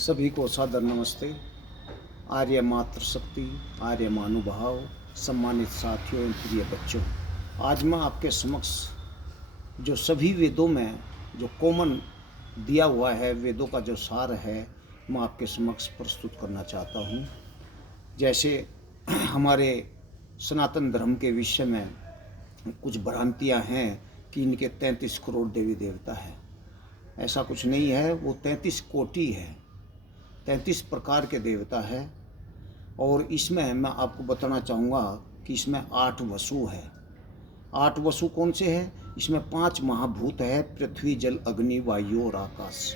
सभी को सादर नमस्ते। आर्य मातृ शक्ति, आर्य मानुभाव, सम्मानित साथियों एवं प्रिय बच्चों, आज मैं आपके समक्ष जो सभी वेदों में जो कॉमन दिया हुआ है, वेदों का जो सार है, मैं आपके समक्ष प्रस्तुत करना चाहता हूँ। जैसे हमारे सनातन धर्म के विषय में कुछ भ्रांतियाँ हैं कि इनके 33 करोड़ देवी देवता हैं। ऐसा कुछ नहीं है, वो 33 कोटि है, 33 प्रकार के देवता है। और इसमें मैं आपको बताना चाहूँगा कि इसमें 8 वसु है। 8 वसु कौन से हैं? इसमें 5 महाभूत है, पृथ्वी, जल, अग्नि, वायु और आकाश।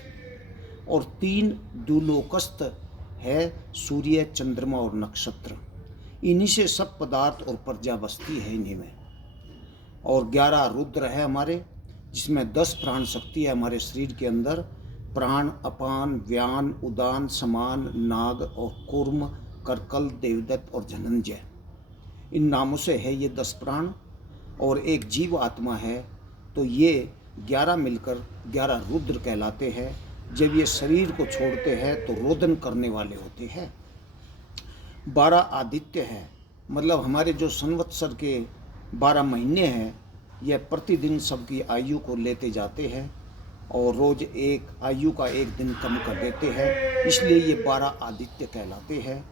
और 3 द्युलोकस्थ है, सूर्य, चंद्रमा और नक्षत्र। इन्हीं से सब पदार्थ और प्रजा बसती है इन्हीं में। और 11 रुद्र है हमारे, जिसमें 10 प्राण शक्ति है हमारे शरीर के अंदर। प्राण, अपान, व्यान, उदान, समान, नाग और कूर्म, करकल, देवदत्त और धनंजय। इन नामों से है ये 10 प्राण। और एक जीव आत्मा है, तो ये 11 मिलकर 11 रुद्र कहलाते हैं। जब ये शरीर को छोड़ते हैं तो रोदन करने वाले होते हैं। 12 आदित्य है, मतलब हमारे जो संवत्सर के 12 महीने हैं, यह प्रतिदिन सबकी आयु को लेते जाते हैं और रोज एक आयु का एक दिन कम कर देते हैं, इसलिए ये 12 आदित्य कहलाते हैं।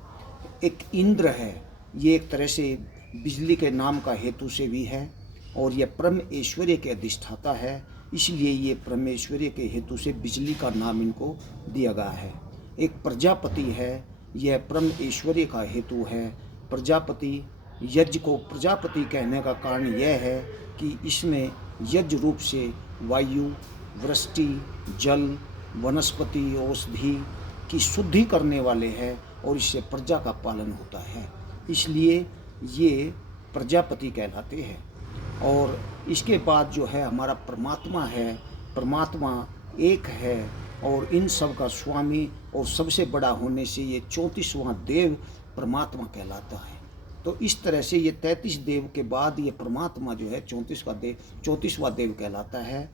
एक इंद्र है, ये एक तरह से बिजली के नाम का हेतु से भी है और यह परम ऐश्वर्य के अधिष्ठाता है, इसलिए ये परमेश्वर्य के हेतु से बिजली का नाम इनको दिया गया है। एक प्रजापति है, यह परम ऐश्वर्य का हेतु है। प्रजापति, यज्ञ को प्रजापति कहने का कारण यह है कि इसमें यज्ञ रूप से वायु, वृष्टि, जल, वनस्पति, औषधि की शुद्धि करने वाले हैं और इससे प्रजा का पालन होता है, इसलिए ये प्रजापति कहलाते हैं। और इसके बाद जो है हमारा परमात्मा है, परमात्मा एक है और इन सब का स्वामी और सबसे बड़ा होने से ये 34वां देव परमात्मा कहलाता है। तो इस तरह से ये 33 देव के बाद ये परमात्मा जो है 34वां देव कहलाता है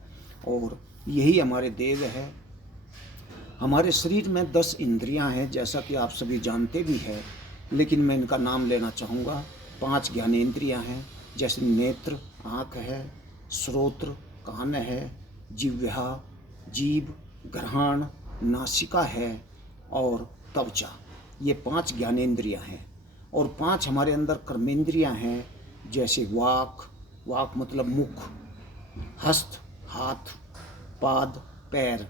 और यही हमारे देव है। हमारे शरीर में 10 इंद्रियां हैं, जैसा कि आप सभी जानते भी हैं, लेकिन मैं इनका नाम लेना चाहूँगा। 5 ज्ञानेंद्रियां हैं, जैसे नेत्र आँख है, श्रोत्र कान है, जिह्वा जीभ, घ्राण नासिका है और त्वचा। ये 5 ज्ञानेंद्रियां हैं। और 5 हमारे अंदर कर्मेंद्रियां हैं, जैसे वाक मतलब मुख, हस्त हाथ, पाद पैर,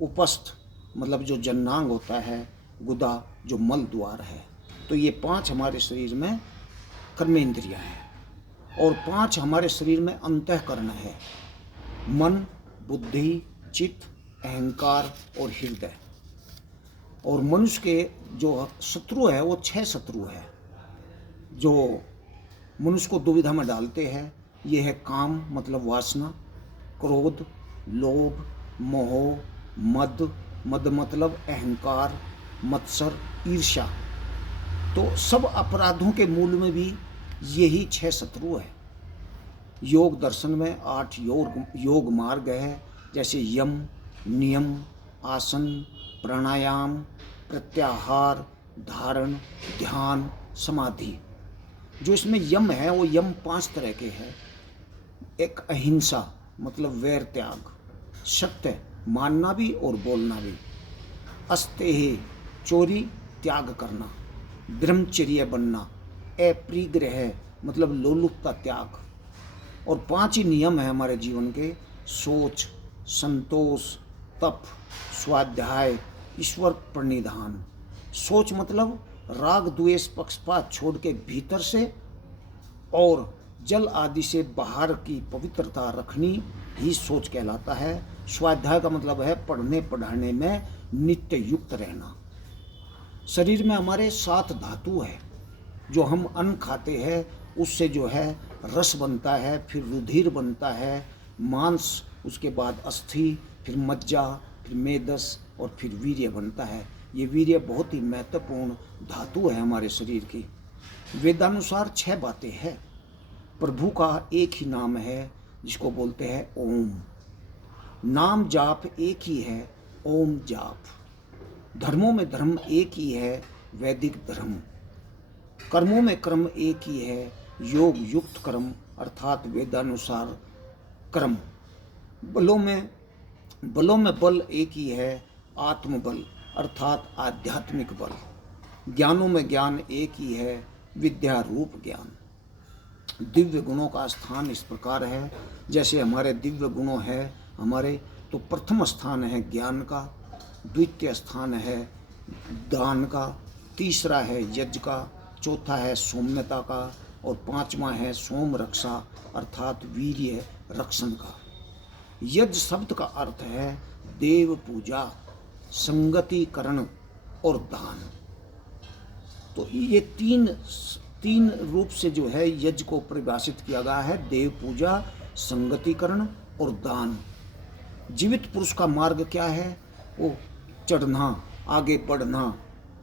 उपस्थ मतलब जो जन्नांग होता है, गुदा जो मल द्वार है। तो ये 5 हमारे शरीर में कर्मेंद्रियां हैं। और 5 हमारे शरीर में अंतःकरण है, मन, बुद्धि, चित्त, अहंकार और हृदय। और मनुष्य के जो शत्रु है वो 6 शत्रु है, जो मनुष्य को दुविधा में डालते हैं। ये है काम मतलब वासना, क्रोध, लोभ, मोह, मद मतलब अहंकार, मत्सर, ईर्ष्या। तो सब अपराधों के मूल में भी यही 6 शत्रु है। योग दर्शन में 8 योग मार्ग है, जैसे यम, नियम, आसन, प्राणायाम, प्रत्याहार, धारण, ध्यान, समाधि। जो इसमें यम है वो यम 5 तरह के हैं। एक अहिंसा मतलब वैर त्याग, सत्य मानना भी और बोलना भी, अस्तेह चोरी त्याग करना, ब्रह्मचर्य बनना, अप्रिग्रह मतलब लोलुपता त्याग। और 5 ही नियम है हमारे जीवन के: सोच, संतोष, तप, स्वाध्याय, ईश्वर प्रणिधान। सोच मतलब राग द्वेष पक्षपात छोड़ के भीतर से और जल आदि से बाहर की पवित्रता रखनी ही सोच कहलाता है। स्वाध्याय का मतलब है पढ़ने पढ़ाने में नित्य युक्त रहना। शरीर में हमारे 7 धातु है, जो हम अन्न खाते हैं उससे जो है रस बनता है, फिर रुधिर बनता है, मांस, उसके बाद अस्थि, फिर मज्जा, फिर मेदस और फिर वीर्य बनता है। ये वीर्य बहुत ही महत्वपूर्ण धातु है हमारे शरीर की। वेदानुसार 6 बातें हैं। प्रभु का एक ही नाम है जिसको बोलते हैं ओम। नाम जाप एक ही है, ओम जाप। धर्मों में धर्म एक ही है, वैदिक धर्म। कर्मों में कर्म एक ही है, योग युक्त कर्म अर्थात वेदानुसार कर्म। बलों में बल एक ही है, आत्मबल अर्थात आध्यात्मिक बल। ज्ञानों में ज्ञान एक ही है, विद्या रूप ज्ञान। दिव्य गुणों का स्थान इस प्रकार है, जैसे हमारे दिव्य गुणों है हमारे, तो प्रथम स्थान है ज्ञान का, द्वितीय स्थान है दान का, तीसरा है यज्ञ का, चौथा है सौम्यता का, और पांचवा है सोम रक्षा अर्थात वीर्य रक्षण का। यज्ञ शब्द का अर्थ है देव पूजा, संगतिकरण और दान। तो ये तीन रूप से जो है यज्ञ को परिभाषित किया गया है, देव पूजा, संगतिकरण और दान। जीवित पुरुष का मार्ग क्या है? वो चढ़ना, आगे बढ़ना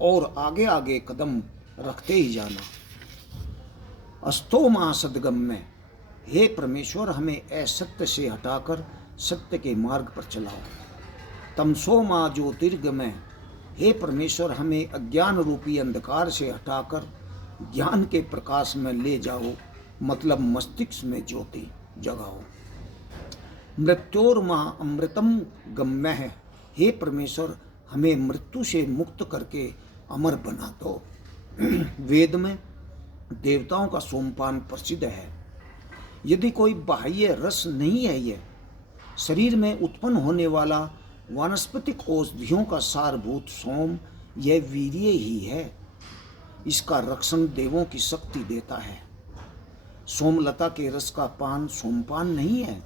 और आगे आगे कदम रखते ही जाना। अस्तो मां सद्गम्य, हे परमेश्वर हमें असत्य से हटाकर सत्य के मार्ग पर चलाओ। तमसो मां ज्योतिर्गमय, हे परमेश्वर हमें अज्ञान रूपी अंधकार से हटाकर ज्ञान के प्रकाश में ले जाओ, मतलब मस्तिष्क में ज्योति जगाओ। मृत्योर्मा अमृतम गम्य है, हे परमेश्वर हमें मृत्यु से मुक्त करके अमर बना दो। वेद में देवताओं का सोमपान प्रसिद्ध है। यदि कोई बाह्य रस नहीं है, ये शरीर में उत्पन्न होने वाला वानस्पतिक औषधियों का सारभूत सोम, यह वीर्य ही है। इसका रक्षण देवों की शक्ति देता है। सोमलता के रस का पान सोमपान नहीं है।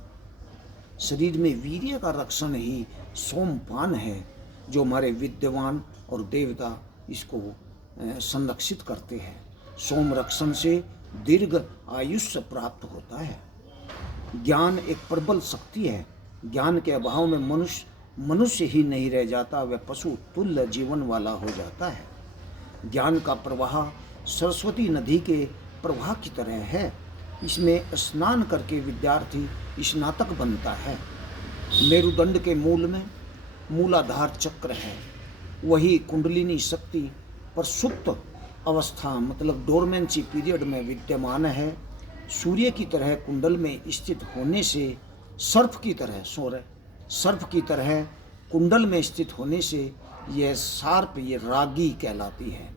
शरीर में वीर्य का रक्षण ही सोमपान है, जो हमारे विद्वान और देवता इसको संरक्षित करते हैं। सोम रक्षण से दीर्घ आयुष्य प्राप्त होता है। ज्ञान एक प्रबल शक्ति है। ज्ञान के अभाव में मनुष्य ही नहीं रह जाता, वह पशु तुल्य जीवन वाला हो जाता है। ज्ञान का प्रवाह सरस्वती नदी के प्रवाह की तरह है। इसमें स्नान करके विद्यार्थी स्नातक बनता है। मेरुदंड के मूल में मूलाधार चक्र है, वही कुंडलिनी शक्ति पर सुप्त अवस्था मतलब डोरमेंसी पीरियड में विद्यमान है। सूर्य की तरह कुंडल में स्थित होने से सर्प की तरह कुंडल में स्थित होने से यह सार्प, ये रागी कहलाती है।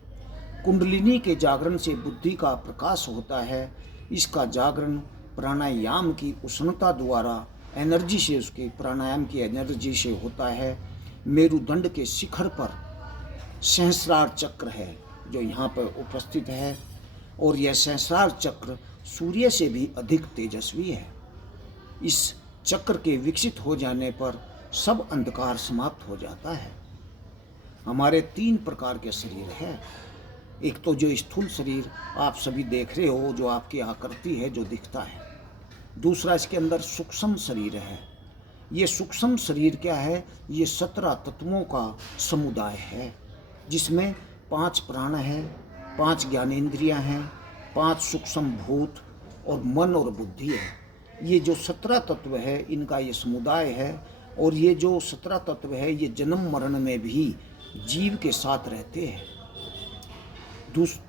कुंडलिनी के जागरण से बुद्धि का प्रकाश होता है। इसका जागरण प्राणायाम की उष्णता द्वारा एनर्जी से, उसके प्राणायाम की एनर्जी से होता है। मेरुदंड के शिखर पर सहस्रार चक्र है, जो यहाँ पर उपस्थित है, और यह सहस्रार चक्र सूर्य से भी अधिक तेजस्वी है। इस चक्र के विकसित हो जाने पर सब अंधकार समाप्त हो जाता है। हमारे 3 प्रकार के शरीर है। एक तो जो स्थूल शरीर आप सभी देख रहे हो, जो आपकी आकृति है, जो दिखता है। दूसरा इसके अंदर सूक्ष्म शरीर है। ये सूक्ष्म शरीर क्या है? ये 17 तत्वों का समुदाय है, जिसमें 5 प्राण है, 5 ज्ञानेंद्रियां हैं, 5 सूक्ष्म भूत और मन और बुद्धि है। ये जो 17 तत्व है, इनका ये समुदाय है। और ये जो 17 तत्व है, ये जन्म मरण में भी जीव के साथ रहते हैं।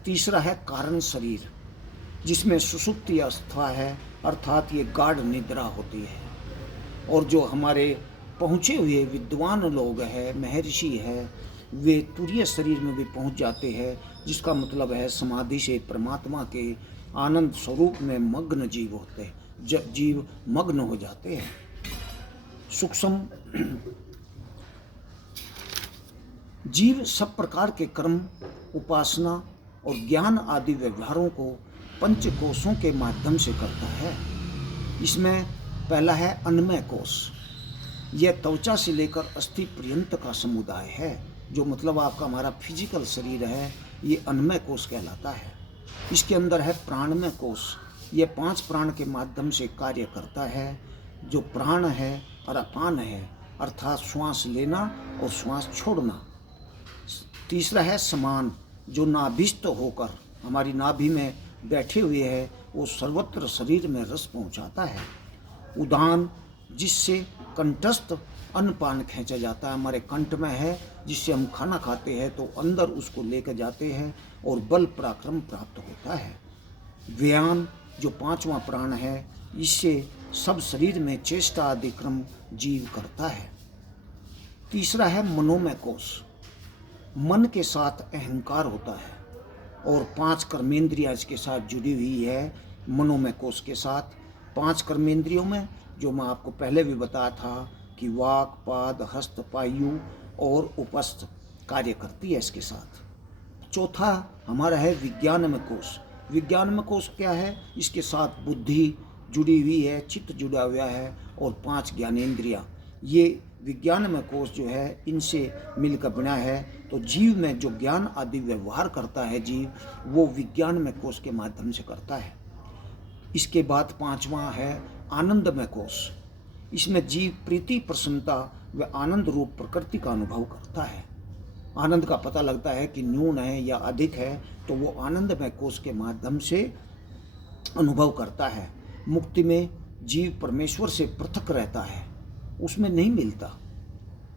तीसरा है कारण शरीर, जिसमें सुषुप्ति अवस्था है, अर्थात ये गाढ़ निद्रा होती है। और जो हमारे पहुँचे हुए विद्वान लोग हैं, महर्षि है, वे तुरीय शरीर में भी पहुँच जाते हैं, जिसका मतलब है समाधि से परमात्मा के आनंद स्वरूप में मग्न जीव होते हैं, जब जीव मग्न हो जाते हैं। सूक्ष्म जीव सब प्रकार के कर्म, उपासना और ज्ञान आदि व्यवहारों को पंचकोशों के माध्यम से करता है। इसमें पहला है अन्नमय कोश। यह त्वचा से लेकर अस्थि पर्यंत का समुदाय है, जो मतलब आपका हमारा फिजिकल शरीर है, ये अन्नमय कोश कहलाता है। इसके अंदर है प्राणमय कोश। यह 5 प्राण के माध्यम से कार्य करता है। जो प्राण है और अपान है, अर्थात श्वास लेना और श्वास छोड़ना। तीसरा है समान, जो नाभिस्थ होकर हमारी नाभि में बैठे हुए है, वो सर्वत्र शरीर में रस पहुंचाता है। उदान, जिससे कंठस्थ अन्न पान खींचा जाता है, हमारे कंठ में है, जिससे हम खाना खाते हैं तो अंदर उसको लेकर जाते हैं और बल पराक्रम प्राप्त होता है। व्यान जो पांचवा प्राण है, इससे सब शरीर में चेष्टा आदि क्रम जीव करता है। तीसरा है मनोमय कोश। मन के साथ अहंकार होता है और 5 कर्मेंद्रियां इसके साथ जुड़ी हुई है। मनोमय कोश के साथ 5 कर्मेंद्रियों में, जो मैं आपको पहले भी बताया था कि वाक, पाद, हस्त, पायु और उपस्थ कार्य करती है इसके साथ। चौथा हमारा है विज्ञानमय कोश। विज्ञानमय कोश क्या है? इसके साथ बुद्धि जुड़ी हुई है, चित्त जुड़ा हुआ है और 5 ज्ञानेंद्रियां। ये विज्ञानमय कोश जो है, इनसे मिलकर बना है। तो जीव में जो ज्ञान आदि व्यवहार करता है जीव, वो विज्ञानमय कोश के माध्यम से करता है। इसके बाद 5वां है आनंदमय कोश। इसमें जीव प्रीति, प्रसन्नता व आनंद रूप प्रकृति का अनुभव करता है। आनंद का पता लगता है कि न्यून है या अधिक है, तो वो आनंदमय कोश के माध्यम से अनुभव करता है। मुक्ति में जीव परमेश्वर से पृथक रहता है, उसमें नहीं मिलता।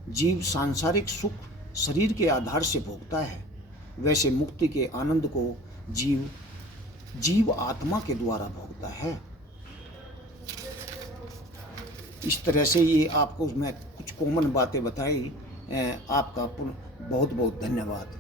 जीव सांसारिक सुख शरीर के आधार से भोगता है, वैसे मुक्ति के आनंद को जीव आत्मा के द्वारा भोगता है। इस तरह से ये आपको मैं कुछ कॉमन बातें बताई। आपका बहुत बहुत धन्यवाद।